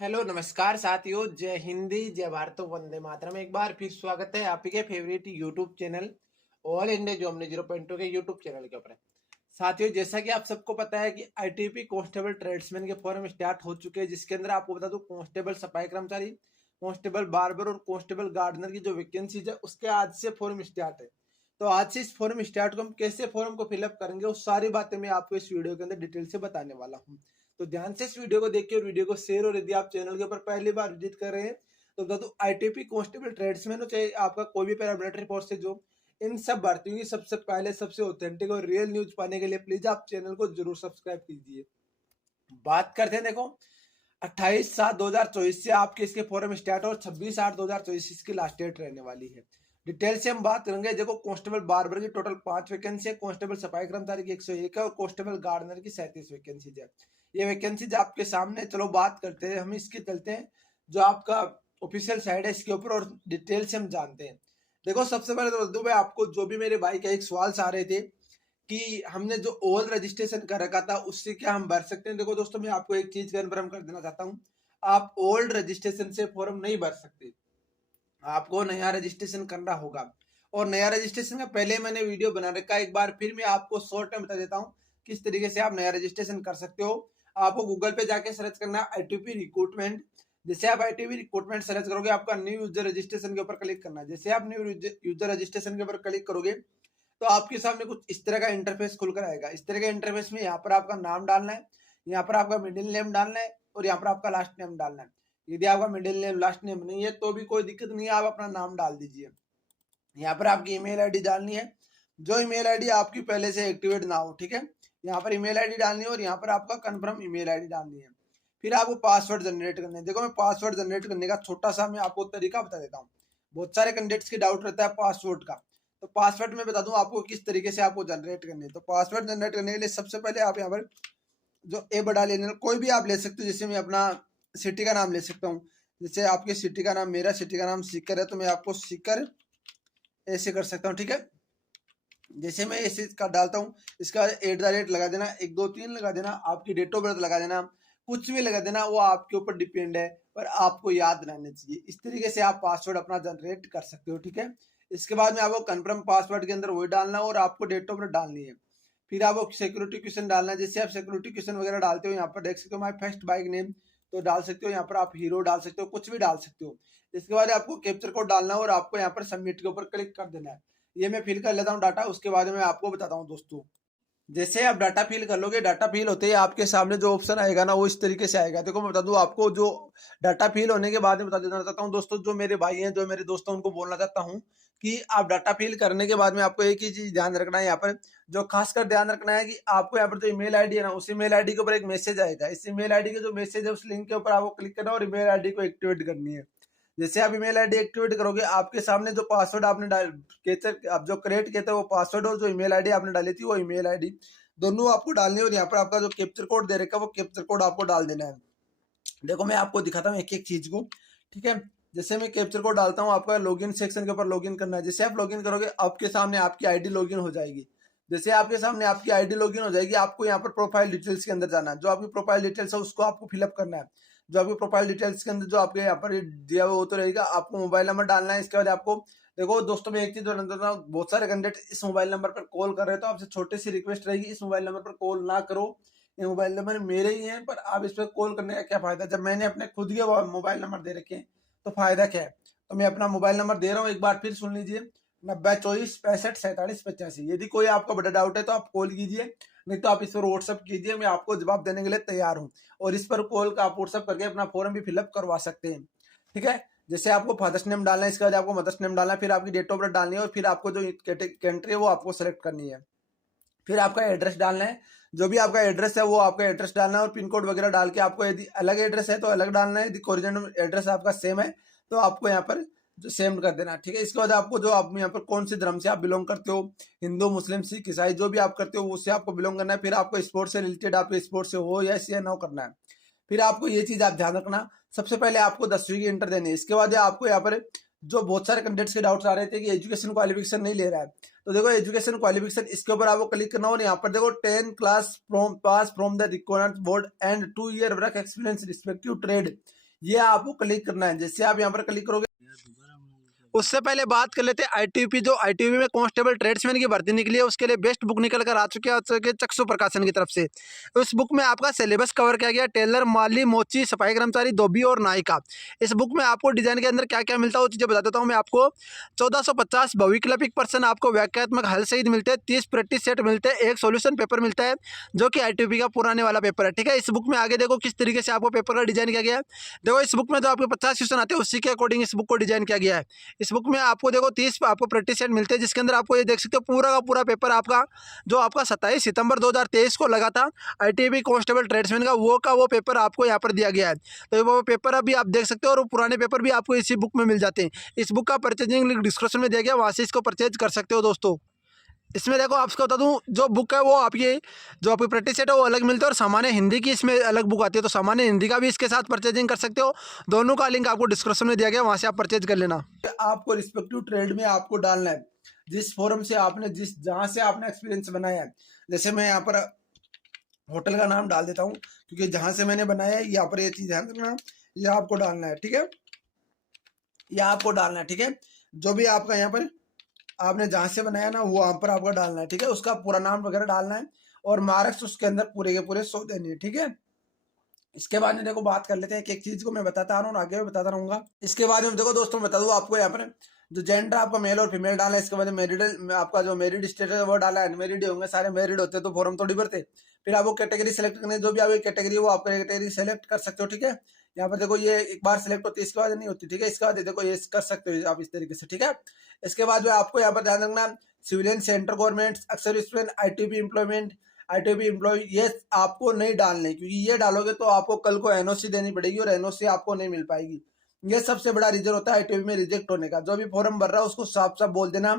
Hello नमस्कार साथियों, जय हिंदी जय भारत वंदे मातरम। एक बार फिर स्वागत है आपके favourite YouTube channel all India जो हमने 0.2 के यूट्यूब चैनल के ऊपर है। साथियों, जैसा कि आप सबको पता है कि आईटीपी कांस्टेबल ट्रेड्समैन के फॉर्म स्टार्ट हो चुके हैं, जिसके अंदर आपको बता दूं कांस्टेबल सफाई कर्मचारी, कांस्टेबल बार्बर और कांस्टेबल गार्डनर की जो वैकेंसीज है उसके आज से फॉर्म स्टार्ट है। तो आज से इस फॉर्म स्टार्ट को हम कैसे फॉर्म को फिलअप करेंगे वो सारी बातें मैं आपको इस वीडियो के अंदर डिटेल से बताने वाला हूँ। तो ध्यान से इस वीडियो को देखिए और वीडियो को शेयर, और यदि आप चैनल के ऊपर पहली बार विजिट कर रहे हैं तो बता दो आईटीपी कांस्टेबल ट्रेड्समैन हो चाहे आपका कोई भी पैरामिलिट्री फोर्स से जो इन सब भर्तियों की सबसे पहले सबसे ऑथेंटिक और रियल न्यूज पाने के लिए प्लीज आप चैनल को जरूर सब्सक्राइब कीजिए। बात करते हैं, देखो 28/7/2024 से आपके इसके फॉर्म स्टार्ट और 26/8/2024 इसकी लास्ट डेट रहने वाली है। डिटेल से हम बात करेंगे। देखो कांस्टेबल बार्बर की टोटल 5 वैकेंसी है, कांस्टेबल सफाई कर्मचारी की 101 है और कांस्टेबल गार्डनर की 37 वैकेंसी है। ये वैकेंसीज आपके सामने। चलो बात करते हैं, हम इसके चलते हैं जो आपका ऑफिशियल साइड है इसके ऊपर और डिटेल से हम जानते हैं। देखो सबसे पहले तो बता दूं मैं आपको, जो भी मेरे भाई का एक सवाल आ रहे थे कि हमने जो ओल्ड रजिस्ट्रेशन कर रखा था उससे क्या हम भर सकते हैं। देखो दोस्तों, मैं आपको एक चीज कन्फर्म कर देना चाहता हूँ, आप ओल्ड रजिस्ट्रेशन से फॉर्म नहीं भर सकते, आपको नया रजिस्ट्रेशन करना होगा। और नया रजिस्ट्रेशन का पहले मैंने वीडियो बना रखा है, एक बार फिर मैं आपको शॉर्ट में बता देता हूँ किस तरीके से आप नया रजिस्ट्रेशन कर सकते हो। आपको गूगल पे जाके सर्च करना है आईटीपी रिक्रूटमेंट। जैसे आप आईटीपी रिक्रूटमेंट सर्च करोगे, आपका न्यू यूजर रजिस्ट्रेशन के ऊपर क्लिक करना है। जैसे आप न्यू यूजर रजिस्ट्रेशन के ऊपर क्लिक करोगे तो आपके सामने कुछ इस तरह का इंटरफेस खुलकर आएगा। इस तरह के इंटरफेस में यहाँ पर आपका नाम डालना है, यहाँ पर आपका मिडिल नेम डालना है और यहाँ पर आपका लास्ट नेम डालना है। यदि आपका मिडिल नेम लास्ट नेम नहीं है तो भी कोई दिक्कत नहीं है, आप अपना नाम डाल दीजिए। यहाँ पर आपकी ईमेल आईडी डालनी है, जो ईमेल आईडी आपकी पहले से एक्टिवेट ना हो, ठीक है। यहाँ पर ईमेल आईडी डालनी है और यहाँ पर आपका कन्फर्म ईमेल आईडी डालनी है। फिर आपको पासवर्ड जनरेट करना है। देखो मैं पासवर्ड जनरेट करने का छोटा सा मैं आपको तरीका बता देता हूँ। बहुत सारे कैंडिडेट्स की डाउट रहता है पासवर्ड का, तो पासवर्ड में बता दूं आपको किस तरीके से आपको जनरेट करनी है। तो पासवर्ड जनरेट करने के लिए सबसे पहले आप यहाँ पर जो ए बड़ा लेने कोई भी आप ले सकते हो। जैसे मैं अपना सिटी का नाम ले सकता हूँ। जैसे आपके सिटी का नाम, मेरा सिटी का नाम सीकर है तो मैं आपको सीकर ऐसे कर सकता हूँ, ठीक है। जैसे मैं ऐसे का डालता हूँ, इसका @ लगा देना, 1 2 3 लगा देना, आपकी डेट ऑफ बर्थ लगा देना, कुछ भी लगा देना, वो आपके ऊपर डिपेंड है, पर आपको याद रहना चाहिए। इस तरीके से आप पासवर्ड अपना जनरेट कर सकते हो, ठीक है। इसके बाद में आपको कन्फर्म पासवर्ड के अंदर वही डालना और आपको डेट ऑफ बर्थ डालनी है। फिर आपको सिक्योरिटी क्वेश्चन डालना है। जैसे आप सिक्योरिटी क्वेश्चन वगैरह डालते हो, यहाँ पर देख सकते हो माई फर्स्ट बाइक नेम तो डाल सकते हो, यहाँ पर आप हीरो डाल सकते हो, कुछ भी डाल सकते हो। इसके बाद आपको कैप्चर कोड डालना है और आपको यहाँ पर सबमिट के ऊपर क्लिक कर देना है। ये मैं फिल कर लेता हूँ डाटा, उसके बाद में आपको बताता हूँ दोस्तों। जैसे आप डाटा फिल कर लोगे, डाटा फिल होते ही आपके सामने जो ऑप्शन आएगा ना वो इस तरीके से आएगा। देखो मैं बता दूं आपको, जो डाटा फिल होने के बाद में बता देना चाहता हूँ दोस्तों, जो मेरे भाई हैं जो मेरे दोस्त हैं उनको बोलना चाहता हूँ कि आप डाटा फिल करने के बाद में आपको एक ही चीज ध्यान रखना है। यहाँ पर जो खासकर ध्यान रखना है कि आपको यहाँ पर जो ईमेल आईडी है ना, उस ईमेल आईडी के ऊपर एक मैसेज आएगा। इस ईमेल आईडी का जो मैसेज है उस लिंक के ऊपर आपको क्लिक करना और ईमेल आईडी को एक्टिवेट करनी है। जैसे आप ईमेल आईडी एक्टिवेट करोगे, आपके सामने जो पासवर्ड आपने आप जो क्रिएट किया था वो पासवर्ड और जो ईमेल आईडी आपने डाली थी वो ईमेल आईडी दोनों आपको डालनी है। और यहाँ पर आपका जो कैप्चर कोड दे रखा है वो कैप्चर कोड आपको डाल देना है। देखो मैं आपको दिखाता हूँ एक एक चीज को, ठीक है। जैसे मैं कैप्चर कोड डालता हूँ, आपका लॉगिन सेक्शन के ऊपर लॉगिन करना है। जैसे आप लॉगिन करोगे आपके सामने आपकी आईडी लॉगिन हो जाएगी। जैसे आपके सामने आपकी आईडी लॉगिन हो जाएगी, आपको यहाँ पर प्रोफाइल डिटेल्स के अंदर जाना है। जो आपकी प्रोफाइल डिटेल्स है उसको आपको फिलअप करना है। जो आपकी प्रोफाइल डिटेल्स के अंदर जो आपके यहाँ पर दिया हुआ वो तो रहेगा, आपको मोबाइल नंबर डालना है। इसके बाद आपको देखो दोस्तों, मैं एक चीज बताना, बहुत सारे कैंडिडेट इस मोबाइल नंबर पर कॉल कर रहे हैं तो आपसे छोटी सी रिक्वेस्ट रहेगी, इस मोबाइल नंबर पर कॉल ना करो। ये मोबाइल नंबर मेरे ही हैं, पर आप इस पर कॉल करने का क्या फायदा जब मैंने अपने खुद के मोबाइल नंबर दे रखे हैं, तो फायदा क्या है। तो मैं अपना मोबाइल नंबर दे रहा हूँ, एक बार फिर सुन लीजिए, 90 24 65 47 85। यदि कोई आपका बड़ा डाउट है तो आप कॉल कीजिए, नहीं तो आप इस पर व्हाट्सअप कीजिए, मैं आपको जवाब देने के लिए तैयार हूँ। और इस पर कॉल का आप व्हाट्सअप करके अपना फॉर्म भी फिलअप करवा सकते हैं, ठीक है। जैसे आपको फादर्स नेम डालना है, इसके बाद आपको मदर्स नेम डालना है, फिर आपकी डेट ऑफ बर्थ डालनी है और फिर आपको जो कंट्री है वो आपको सेलेक्ट करनी है। फिर आपका एड्रेस डालना है, जो भी आपका एड्रेस है वो आपका एड्रेस डालना है और पिन कोड वगैरह डाल के आपको यदि अलग एड्रेस है तो अलग डालना है, यदि ओरिजिनल एड्रेस आपका सेम है तो आपको यहाँ पर सेम कर देना, ठीक है। इसके बाद आपको जो आप यहाँ पर कौन से धर्म से आप बिलोंग करते हो, हिंदू मुस्लिम सिख ईसाई जो भी आप करते हो उससे आपको बिलोंग करना है। फिर आपको स्पोर्ट्स से रिलेटेड आप स्पोर्ट्स से हो या नो करना है। फिर आपको ये चीज आप ध्यान रखना, सबसे पहले आपको 10वीं की इंटर देनी है। इसके बाद आपको यहाँ पर जो बहुत सारे कैंडिडेट्स के डाउट्स आ रहे थे कि एजुकेशन क्वालिफिकेशन नहीं ले रहा है, तो देखो एजुकेशन क्वालिफिकेशन इसके ऊपर आपको क्लिक करना और यहाँ पर देखो 10 class from pass from the recognised board and 2 year work experience respective trade, ये आपको क्लिक करना है। जैसे आप यहाँ पर क्लिक करोगे, उससे पहले बात कर लेते हैं आईटीबीपी। जो आईटीबीपी में कांस्टेबल ट्रेड्समैन की भर्ती निकली है, उसके लिए बेस्ट बुक निकल कर आ चुकी है चक्षु प्रकाशन की तरफ से। उस बुक में आपका सिलेबस कवर किया गया, टेलर, माली, मोची, सफाई कर्मचारी, धोबी और नायिका। इस बुक में आपको डिजाइन के अंदर क्या क्या मिलता है वो चीज़ें बता देता हूँ मैं आपको। 1450 वैकल्पिक प्रश्न आपको व्याख्यात्मक हल सहित मिलते हैं, 30 प्रैक्टिस सेट मिलते हैं, एक सोल्यूशन पेपर मिलता है जो कि आईटीबी का पुराने वाला पेपर है। ठीक है, इस बुक में आगे देखो किस तरीके से आपको पेपर का डिजाइन किया गया है। देखो इस बुक में जो आपके 50 क्वेश्चन आते हैं उसी के अकॉर्डिंग इस बुक को डिजाइन किया गया है। इस बुक में आपको देखो 30 आपको प्रैक्टिस सेट मिलते हैं, जिसके अंदर आपको ये देख सकते हो पूरा का पूरा पेपर आपका जो आपका 27 सितंबर 2023 को लगा था आईटीबी कांस्टेबल ट्रेड्समैन का, वो पेपर आपको यहाँ पर दिया गया है। तो वो पेपर अभी आप देख सकते हो, और वो पुराने पेपर भी आपको इसी बुक में मिल जाते हैं। इस बुक का परचेजिंग लिंक डिस्क्रिप्शन में दिया गया, वहाँ से इसको परचेज कर सकते हो दोस्तों। इसमें देखो आपको बता दूं, जो बुक है वो आपकी जो आपकी प्रैक्टिस सेट है वो अलग मिलता है, और सामान्य हिंदी की इसमें अलग बुक आती है। तो सामान्य हिंदी का भी इसके साथ परचेजिंग कर सकते हो। दोनों का लिंक आपको डिस्क्रिप्शन में दिया गया, वहाँ से आप परचेज कर लेना। आपको रिस्पेक्टिव ट्रेड में आपको डालना है जिस फोरम से आपने जहाँ से आपने एक्सपीरियंस बनाया है। जैसे मैं यहाँ पर होटल का नाम डाल देता हूँ, क्योंकि जहाँ से मैंने बनाया है यहाँ पर ये चीज़ ध्यान रखना, ये आपको डालना है। ठीक है, ये आपको डालना है। ठीक है, जो भी आपका यहाँ पर आपने जहाँ से बनाया ना वो वहाँ पर आपको डालना है। ठीक है, उसका पूरा नाम वगैरह डालना है, और मार्क्स उसके अंदर पूरे के पूरे 100 देने हैं। ठीक है, इसके बाद में देखो बात कर लेते हैं, एक चीज को मैं बताता रहा हूँ, आगे भी बताता रहूंगा। इसके बाद में देखो दोस्तों, बता दूं आपको, यहाँ पर जो जेंडर आपका मेल और फीमेल डाला है। इसके बाद मेरिड आपका जो मेरिड स्टेटस है वो डाला है, अनमेरिड होंगे, सारे मेरिड होते तो फॉर्म थोड़ी भरते। फिर आपको कैटेगरी सेलेक्ट करनी है, जो भी आपकी कैटेगरी है वो आप कैटेगरी सेलेक्ट कर सकते हो। ठीक है, यहाँ पर देखो ये एक बार सेलेक्ट होती है, इसके बाद नहीं होती। ठीक है, इसके बाद देखो ये कर सकते हो आप इस तरीके से। ठीक है, इसके बाद जो आपको यहाँ पर ध्यान रखना, civilian, central government, serviceman, ITB employment, ITB employ, ये आपको नहीं डालने, क्योंकि ये डालोगे तो आपको कल को एनओसी देनी पड़ेगी, और एनओसी आपको नहीं मिल पाएगी। ये सबसे बड़ा रीजन होता है आईटीबी में रिजेक्ट होने का। जो भी फॉर्म भर रहा है उसको साफ साफ बोल देना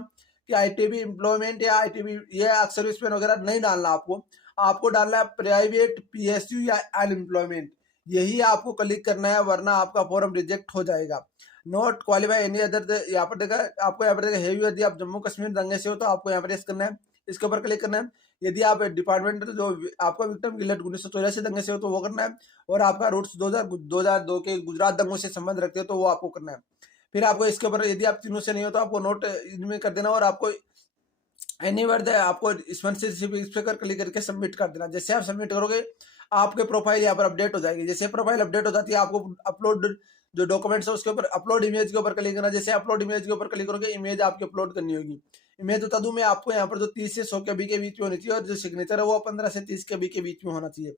कि आईटीबी एम्प्लॉयमेंट या आईटीबी ये सर्विसमैन वगैरह नहीं डालना आपको। आपको डालना है प्राइवेट, पीएसयू या अनएम्प्लॉयमेंट, यही आपको क्लिक करना है, वरना आपका फॉर्म रिजेक्ट हो जाएगा। नॉट क्वालिफाई एनी अदर, यहाँ पर देखा आपको, यहाँ पर देखा हेवी, यदि आप जम्मू कश्मीर दंगे से हो तो आपको यहाँ पर यस करना है, इसके ऊपर क्लिक करना है। यदि आप डिपार्टमेंट जो आपका विक्टिम गिलट 1984 दंगे से हो तो वो करना है, और आपका रूट्स 2002 के गुजरात दंगों से संबंध रखते हो तो वो आपको करना है। फिर आपको इसके ऊपर, यदि आप तीनों से नहीं हो तो आपको नोट इनमें कर देना, और आपको एनी वर्ड है आपको स्पॉन्सरशिप इस पर क्लिक करके सबमिट कर देना। जैसे आप सबमिट करोगे आपके प्रोफाइल यहाँ पर अपडेट हो जाएगी। जैसे प्रोफाइल अपडेट हो जाती है, आपको अपलोड जो डॉक्यूमेंट्स है उसके ऊपर अपलोड इमेज के ऊपर क्लिक करना। जैसे अपलोड इमेज के ऊपर क्लिक करोगे, इमेज आपकी अपलोड करनी होगी। इमेज बता दूं मैं आपको, यहाँ पर जो 30 से 100 KB के बीच में होनी चाहिए, और जो सिग्नेचर है वो 15 से 30 KB के बीच में होना चाहिए।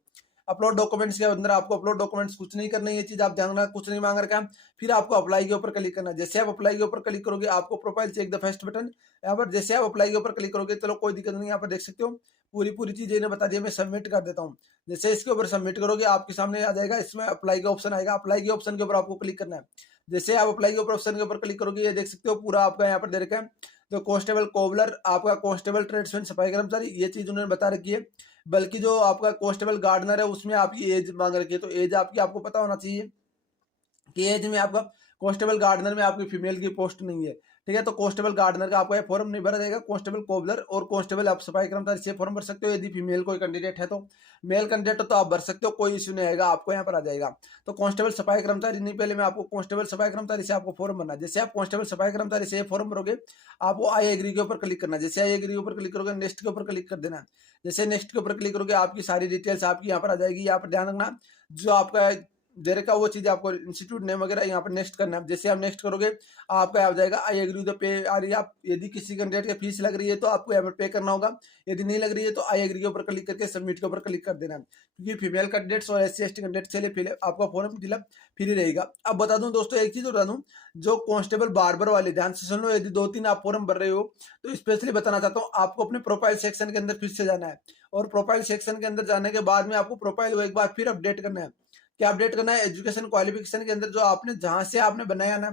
अपलोड डॉक्यूमेंट्स के अंदर आपको अपलोड डॉक्यूमेंट्स कुछ नहीं करना, ये चीज आप ध्यान रखना, कुछ नहीं मांग रखा। फिर आपको अप्लाई के ऊपर क्लिक करना। जैसे आप अप्लाई के ऊपर क्लिक करोगे, आपको profile check the first button, यहाँ पर जैसे आप अप्लाई के ऊपर क्लिक करोगे, चलो कोई दिक्कत नहीं, यहाँ पर देख सकते हो पूरी चीजें इन्हें बता दिया। मैं सबमिट कर देता हूँ। जैसे इसके ऊपर सबमिट करोगे आपके सामने आ जाएगा, इसमें अप्लाई का ऑप्शन आएगा। अप्लाई के ऑप्शन के ऊपर आपको क्लिक करना है। जैसे आप अप्लाई के ऊपर ऑप्शन के ऊपर क्लिक करोगे, ये देख सकते हो पूरा आपका यहाँ पर दे रखा है, तो कांस्टेबल कोबलर, आपका कांस्टेबल ट्रेड्समैन सफाई कर्मचारी, ये चीज उन्होंने बता रखी है। बल्कि जो आपका कांस्टेबल गार्डनर है उसमें आपकी एज मांग रखी है, तो एज आपकी आपको पता होना चाहिए कि एज में आपका कांस्टेबल गार्डनर में आपकी फीमेल की पोस्ट नहीं है। ठीक है, तो कांस्टेबल गार्डनर का आपका फॉर्म नहीं भरा जाएगा। कांस्टेबल कोबलर और कांस्टेबल आप सफाई कर्मचारी से फॉर्म भर सकते हो। यदि फीमेल कोई कैंडिडेट है तो, मेल कैंडिडेट तो आप भर सकते हो, कोई इश्यू नहीं आएगा, आपको यहाँ पर आ जाएगा। तो कांस्टेबल सफाई कर्मचारी नहीं, पहले मैं आपको कांस्टेबल सफाई कर्मचारी से आपको फॉर्म भरना है। जैसे आप कांस्टेबल सफाई कर्मचारी से फॉर्म भरोगे, आपको आई एग्री के ऊपर क्लिक करना है। जैसे आई एग्री के ऊपर क्लिक करोगे, नेक्स्ट के ऊपर क्लिक कर देना। जैसे नेक्स्ट के ऊपर क्लिक करोगे, आपकी सारी डिटेल्स आपकी यहाँ पर आ जाएगी। यहाँ पर ध्यान रखना, जो आपका दे रखा वो चीज आपको इंस्टीट्यूट नेम वगैरह यहाँ पर नेक्स्ट करना है। जैसे आप नेक्स्ट करोगे, आपका आ जाएगा आई एग्री द पे आ रही है। आप यदि किसी कैंडिडेट की फीस लग रही है तो आपको यहाँ पर पे करना होगा, यदि नहीं लग रही है तो आई एग्री के ऊपर क्लिक करके सबमिट के ऊपर क्लिक कर देना है। क्योंकि फीमेल कैंडिडेट्स और SC ST कैंडिडेट्स के लिए आपका फॉर्म फिलअप फ्री रहेगा। अब बता दूं दोस्तों, एक चीज बता दूं, जो कांस्टेबल बार्बर वाले ध्यान से सुन लो, यदि 2-3 आप फॉर्म भर रहे हो तो स्पेशली बताना चाहता हूँ, आपको अपने प्रोफाइल सेक्शन के अंदर फिर से जाना है, और प्रोफाइल सेक्शन के अंदर जाने के बाद में आपको प्रोफाइल को एक बार फिर अपडेट करना है। क्या अपडेट करना है? एजुकेशन क्वालिफिकेशन के अंदर जो आपने जहां से आपने बनाया ना,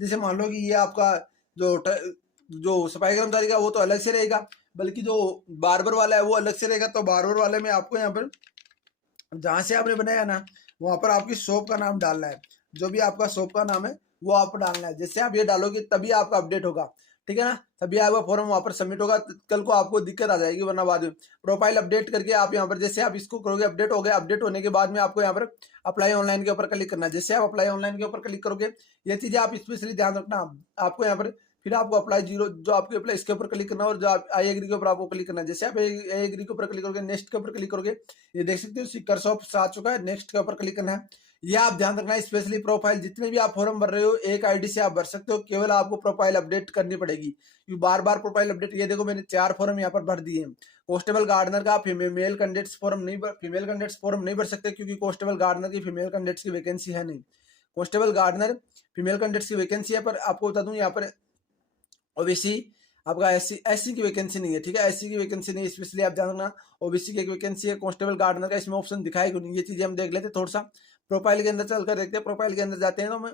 जैसे मान लो कि ये आपका जो सफाई कर्मचारी का वो तो अलग से रहेगा, बल्कि जो बार्बर वाला है वो अलग से रहेगा। तो बार्बर वाले में आपको यहाँ पर जहां से आपने बनाया ना, वहां पर आपकी शॉप का नाम डालना है। जो भी आपका शॉप का नाम है वो आप डालना है। जैसे आप ये डालोगे तभी आपका अपडेट होगा। ठीक है ना। तभी आपका फॉर्म वहां पर सबमिट होगा, कल को आपको दिक्कत आ जाएगी, वरना बाद में प्रोफाइल अपडेट करके आप यहाँ पर जैसे आप इसको करोगे, अपडेट हो गया, अपडेट होने के बाद में आपको यहाँ पर अप्लाई ऑनलाइन के ऊपर क्लिक करना है। जैसे आप अप्लाई ऑनलाइन के ऊपर क्लिक करोगे, ये चीजें आप स्पेशली ध्यान रखना, आपको यहाँ पर फिर आपको अप्लाई जीरो जो आपके अप्लाई इसके ऊपर क्लिक करना, और जो आप आई एग्री के ऊपर आपको क्लिक करना है। जैसे आप आई एग्री के ऊपर क्लिक करोगे, नेक्स्ट के ऊपर क्लिक करोगे, ये देख सकते हो सिकर्स ऑफ आ चुका है, नेक्स्ट के ऊपर क्लिक करना है। ये आप ध्यान रखना है, स्पेशली प्रोफाइल जितने भी आप फॉर्म भर रहे हो एक आईडी से आप भर सकते हो, केवल आपको प्रोफाइल अपडेट करनी पड़ेगी, क्योंकि बार बार प्रोफाइल अपडेट, ये देखो मैंने 4 फॉर्म यहाँ पर भर दिए हैं। कॉन्स्टेबल गार्डनर का फीमेल कैंडिडेट्स फॉर्म नहीं फीमेल कैंडिडेट्स फॉर्म नहीं भर सकते, क्योंकि कॉन्स्टेबल गार्डनर की फीमेल कैंडिडेट्स की वैकेंसी है नहीं। कॉन्स्टेबल गार्डनर फीमेल कैंडिडेट्स की वैकेंसी है, पर आपको बता दूं यहाँ पर ओबीसी आपका एससी की वैकेंसी नहीं है, ठीक है, एससी की वैकेंसी नहीं है, स्पेशली आप ध्यान रखना। ओबीसी की एक वैकेंसी है कांस्टेबल गार्डनर का, इसमें ऑप्शन दिखाई क्यों नहीं, ये चीजें हम देख लेते हैं थोड़ा सा। प्रोफाइल के अंदर चलकर देखते हैं, प्रोफाइल के अंदर जाते हैं तो मैं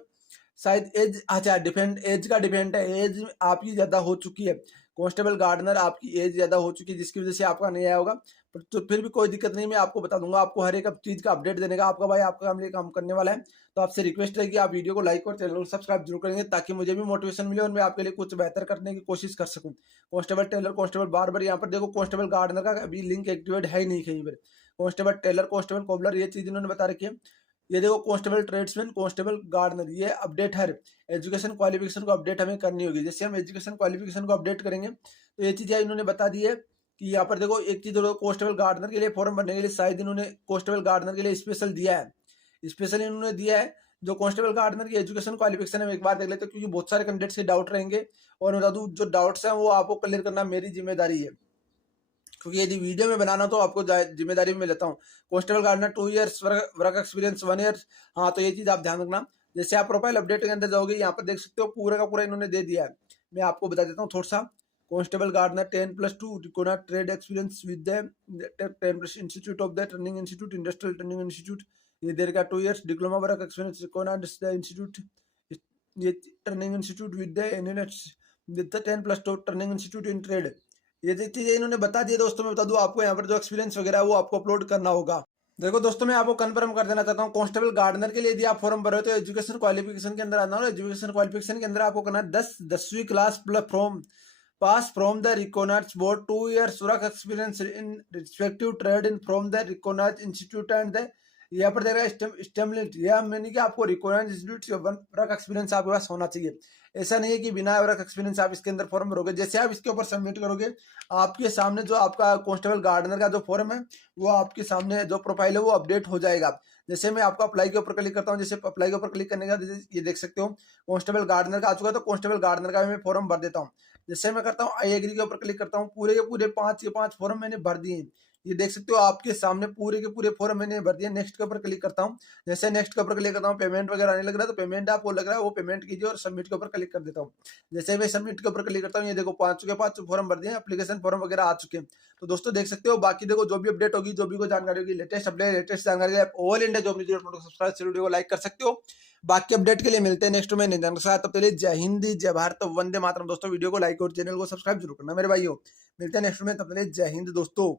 शायद एज, अच्छा डिफेंड एज का डिफेंड है, एज आपकी ज्यादा हो चुकी है कांस्टेबल गार्डनर, आपकी एज ज्यादा हो चुकी है, जिसकी वजह से आपका नहीं आया होगा। तो फिर भी कोई दिक्कत नहीं, मैं आपको बता दूंगा, आपको हर एक चीज का अपडेट देने का आपका भाई आपका काम लिए काम करने वाला है। तो आपसे रिक्वेस्ट है कि आप वीडियो को लाइक और चैनल को सब्सक्राइब जरूर करेंगे, ताकि मुझे भी मोटिवेशन मिले और मैं आपके लिए कुछ बेहतर करने की कोशिश कर सकूं। कांस्टेबल टेलर, कांस्टेबल बार्बर, यहाँ पर देखो कांस्टेबल गार्डनर का अभी लिंक एक्टिवेट है ही नहीं कहीं पर। कांस्टेबल टेलर, कांस्टेबल कोबलर, ये चीज इन्होंने बता रखी है। ये देखो कांस्टेबल ट्रेड्समैन, कांस्टेबल गार्डनर, ये अपडेट हर एजुकेशन क्वालिफिकेशन को अपडेट हमें करनी होगी। जैसे हम एजुकेशन क्वालिफिकेशन को अपडेट करेंगे, तो ये चीजें इन्होंने बता दी है कि यहाँ पर देखो एक चीज कांस्टेबल गार्डनर के लिए फॉर्म भरने के लिए शायद इन्होंने कांस्टेबल गार्डनर के लिए स्पेशल दिया है, स्पेशल इन्होंने दिया है। जो कांस्टेबल गार्डनर की एजुकेशन क्वालिफिकेशन है एक बार देख लेते हैं, क्योंकि बहुत सारे कैंडिडेट्स के डाउट रहेंगे, और मैं बता दूं जो डाउट्स हैं वो आपको क्लियर करना मेरी जिम्मेदारी है, क्योंकि यदि वीडियो में बनाना तो आपको जिम्मेदारी में लेता हूँ। Constable gardener 2 years work experience 1 year, हाँ तो ये चीज आप ध्यान रखना। जैसे आप प्रोफाइल अपडेट के अंदर जाओगे, यहाँ पर देख सकते हो पूरा का पूरा इन्होंने दे दिया है, मैं आपको बता देता हूँ थोड़ा सा। Constable gardener 10+2 record trade experience with the 10+ institute of the training institute, industrial training institute, ये देर का 2 years diploma work experience record the institute, ये training institute with the 10+2 training institute in trade. ये चीजें इन्होंने बता दिया दोस्तों। मैं बता दूं आपको यहाँ पर जो एक्सपीरियंस वगैरह है वो आपको अपलोड करना होगा। देखो दोस्तों, मैं आपको कंफर्म कर देना चाहता हूँ, कांस्टेबल गार्डनर के लिए यदि आप फॉर्म भर रहे हो तो एजुकेशन क्वालिफिकेशन के अंदर आना, और एजुकेशन क्वालिफिकेशन के अंदर आपको करना है 10वीं class from pass from the recognised board, 2 years work experience in respective trade in from the recognised institute and the, यहाँ पर देगा स्टेबिलिटी, यह मैंने कि आपको रिकॉग्नाइज्ड इंस्टीट्यूट वर्क एक्सपीरियंस आपके पास होना चाहिए। ऐसा नहीं है कि बिना वर्क एक्सपीरियंस आप इसके अंदर फॉर्म भरोगे। जैसे आप इसके ऊपर सबमिट करोगे, आपके सामने जो आपका कांस्टेबल गार्डनर का जो फॉर्म है वो आपके सामने जो प्रोफाइल है वो अपडेट हो जाएगा। जैसे मैं आपको अप्लाई के ऊपर क्लिक करता हूँ, जैसे अप्लाई के ऊपर क्लिक करने का ये देख सकते हो कांस्टेबल गार्डनर का आ चुका है, तो कांस्टेबल गार्डनर का मैं फॉर्म भर देता हूँ। जैसे मैं करता हूँ आई एग्री के ऊपर क्लिक करता हूँ, पूरे के पूरे 5 के 5 फॉर्म मैंने भर दिए। ये देख सकते हो आपके सामने पूरे के पूरे फॉर्म मैंने भर दिए। नेक्स्ट के ऊपर क्लिक करता हूँ, जैसे नेक्स्ट के ऊपर क्लिक करता हूँ पेमेंट वगैरह आने लग रहा है, तो पेमेंट आपको लग रहा है वो पेमेंट कीजिए और सबमिट के ऊपर क्लिक कर देता हूँ। जैसे मैं सबमिट के ऊपर क्लिक करता हूँ, ये देखो 5 के 5 फॉर्म भर दिए, एप्लीकेशन फॉर्म वगैरह आ चुके हैं। तो दोस्तों देख सकते हो, बाकी देखो जो भी अपडेट होगी, जो भी कोई जानकारी होगी, लेटेस्ट अपडेट लेटेस्ट जानकारी all India job news subscribe video को लाइक कर सकते हो। बाकी अपडेट के लिए मिलते हैं नेक्स्ट में नए जानकारी के साथ। तब तक के लिए जय हिंद, जय भारत, वंदे मातरम। दोस्तों वीडियो को लाइक और चैनल को सब्सक्राइब जरूर करना मेरे भाइयों। मिलते हैं नेक्स्ट में, तब तक के लिए जय हिंद दोस्तों।